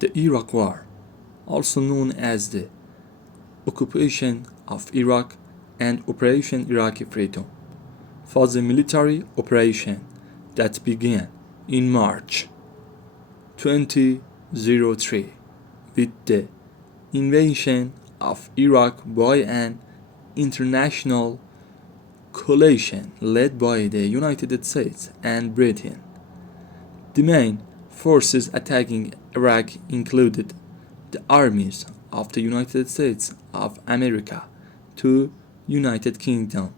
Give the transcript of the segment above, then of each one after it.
The Iraq War, also known as the Occupation of Iraq and Operation Iraqi Freedom, was a military operation that began in March 2003 with the invasion of Iraq by an international coalition led by the United States and Britain. The main forces attacking Iraq included the armies of the United States of America, the United Kingdom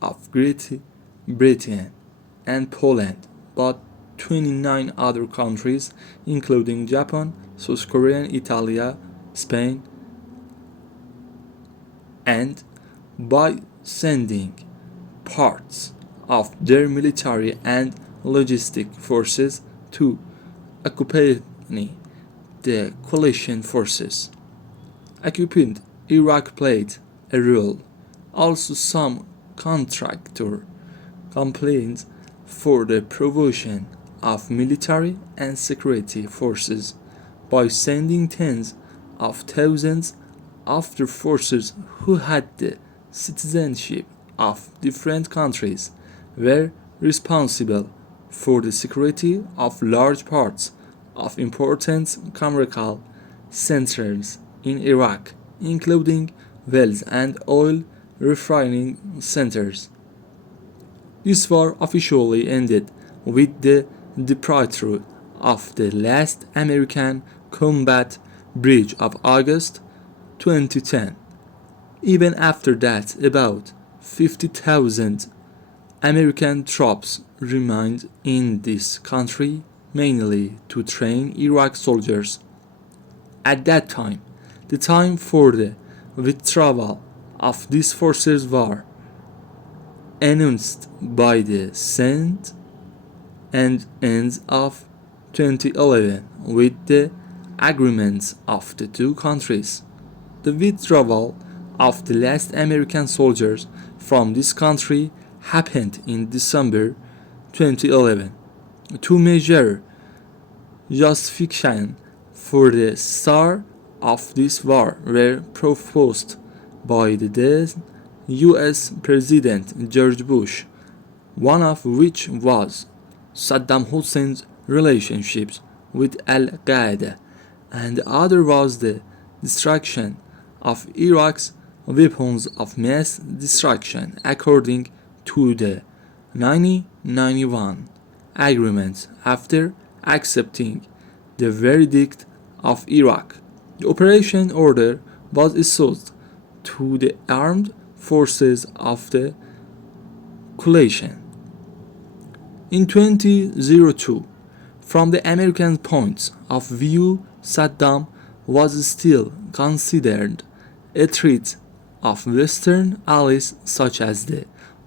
of Great Britain, and Poland, but 29 other countries including Japan, South Korea, Italy, Spain, and by sending parts of their military and logistic forces to accompany the coalition forces. Occupying Iraq played a role. Also, some contractor complaints for the provision of military and security forces by sending tens of thousands of the forces who had the citizenship of different countries were responsible for the security of large parts of important commercial centers in Iraq, including wells and oil refining centers. This war officially ended with the departure of the last American combat bridge of August 2010. Even after that, about 50,000 American troops remained in this country, mainly to train Iraq soldiers. At that time, the time for the withdrawal of these forces was announced by the Senate and ends of 2011 with the agreements of the two countries. The withdrawal of the last American soldiers from this country happened in December 2011. Two major justifications for the start of this war were proposed by the then US President George Bush, one of which was Saddam Hussein's relationships with Al-Qaeda, and the other was the destruction of Iraq's weapons of mass destruction according to the 1991 agreement. After accepting the verdict of Iraq, the operation order was issued to the armed forces of the coalition. In 2002, from the American point of view, Saddam was still considered a threat of Western allies such as the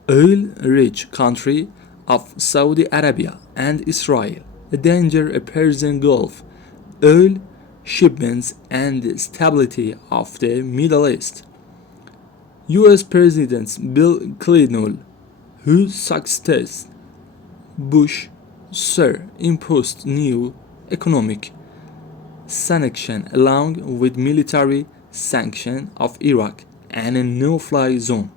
oil-rich country of Saudi Arabia and Israel, a danger a Persian Gulf, oil shipments and the stability of the Middle East. US President Bill Clinton, who succeeded Bush Sr., imposed new economic sanctions along with military sanctions of Iraq and a no-fly zone.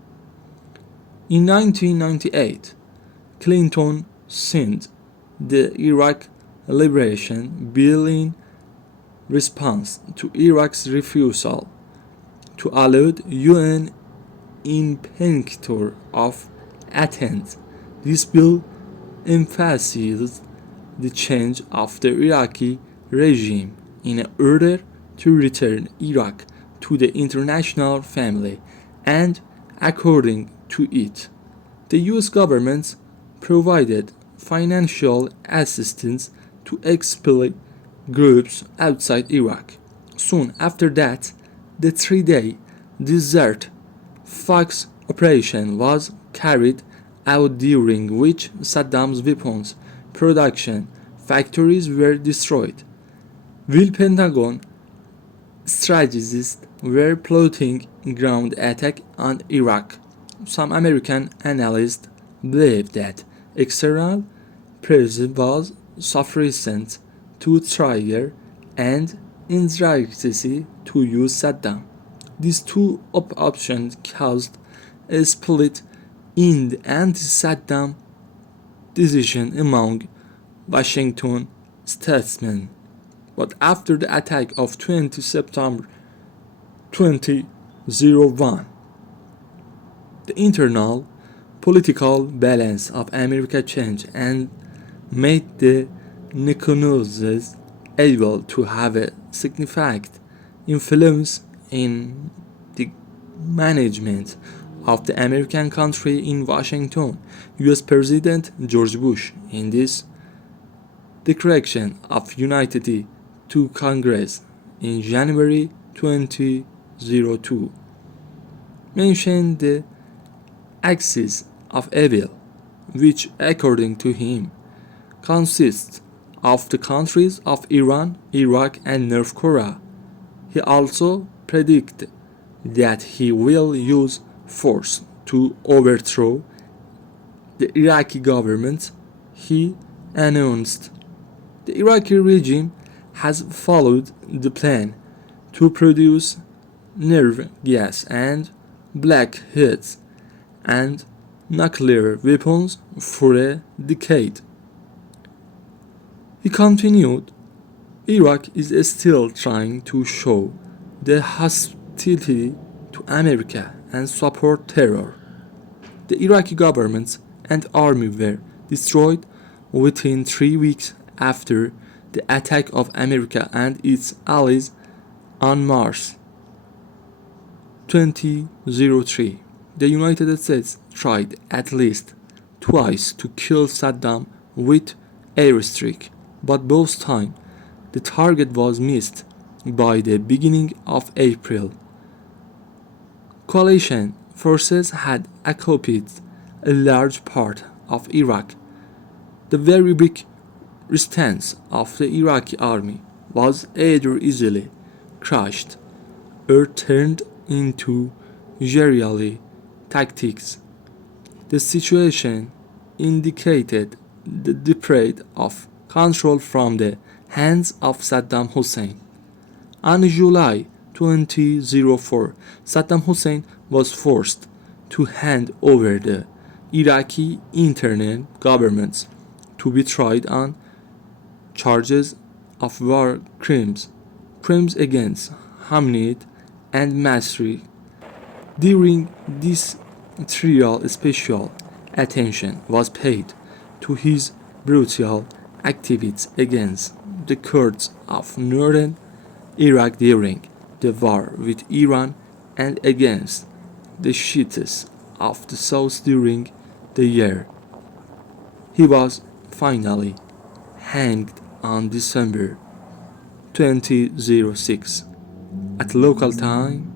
In 1998, Clinton signed the Iraq Liberation Bill in response to Iraq's refusal to allow UN inspector of Athens. This bill emphasized the change of the Iraqi regime in order to return Iraq to the international family, and according to it, the US government provided financial assistance to expel groups outside Iraq. Soon after that, the three-day Desert Fox operation was carried out, during which Saddam's weapons production factories were destroyed. While Pentagon strategists were plotting ground attack on Iraq, some American analysts believe that external pressure was sufficient to trigger an indirectly to use Saddam. These two options caused a split in the anti-Saddam decision among Washington statesmen. But after the attack of 20 September 2001, the internal political balance of America changed and made the Nikonoses able to have a significant influence in the management of the American country in Washington. US President George Bush, in this declaration of United to Congress in January 2002, mentioned the axis of evil, which according to him consists of the countries of Iran, Iraq, and North Korea. He also predicted that he will use force to overthrow the Iraqi government. He announced the Iraqi regime has followed the plan to produce nerve gas and blackheads and nuclear weapons for a decade. He continued, Iraq is still trying to show the hostility to America and support terror. The Iraqi government and army were destroyed within 3 weeks after the attack of America and its allies on March 2003. The United States tried at least twice to kill Saddam with airstrike, but both times the target was missed. By the beginning of April, coalition forces had occupied a large part of Iraq. The very big resistance of the Iraqi army was either easily crushed or turned into guerrilla tactics. The situation indicated the deprivation of control from the hands of Saddam Hussein. On July 2004, Saddam Hussein was forced to hand over the Iraqi internal government to be tried on charges of war crimes, crimes against humanity, and massacre. During this trial, special attention was paid to his brutal activities against the Kurds of northern Iraq during the war with Iran and against the Shiites of the south during the year. He was finally hanged on December 2006 at local time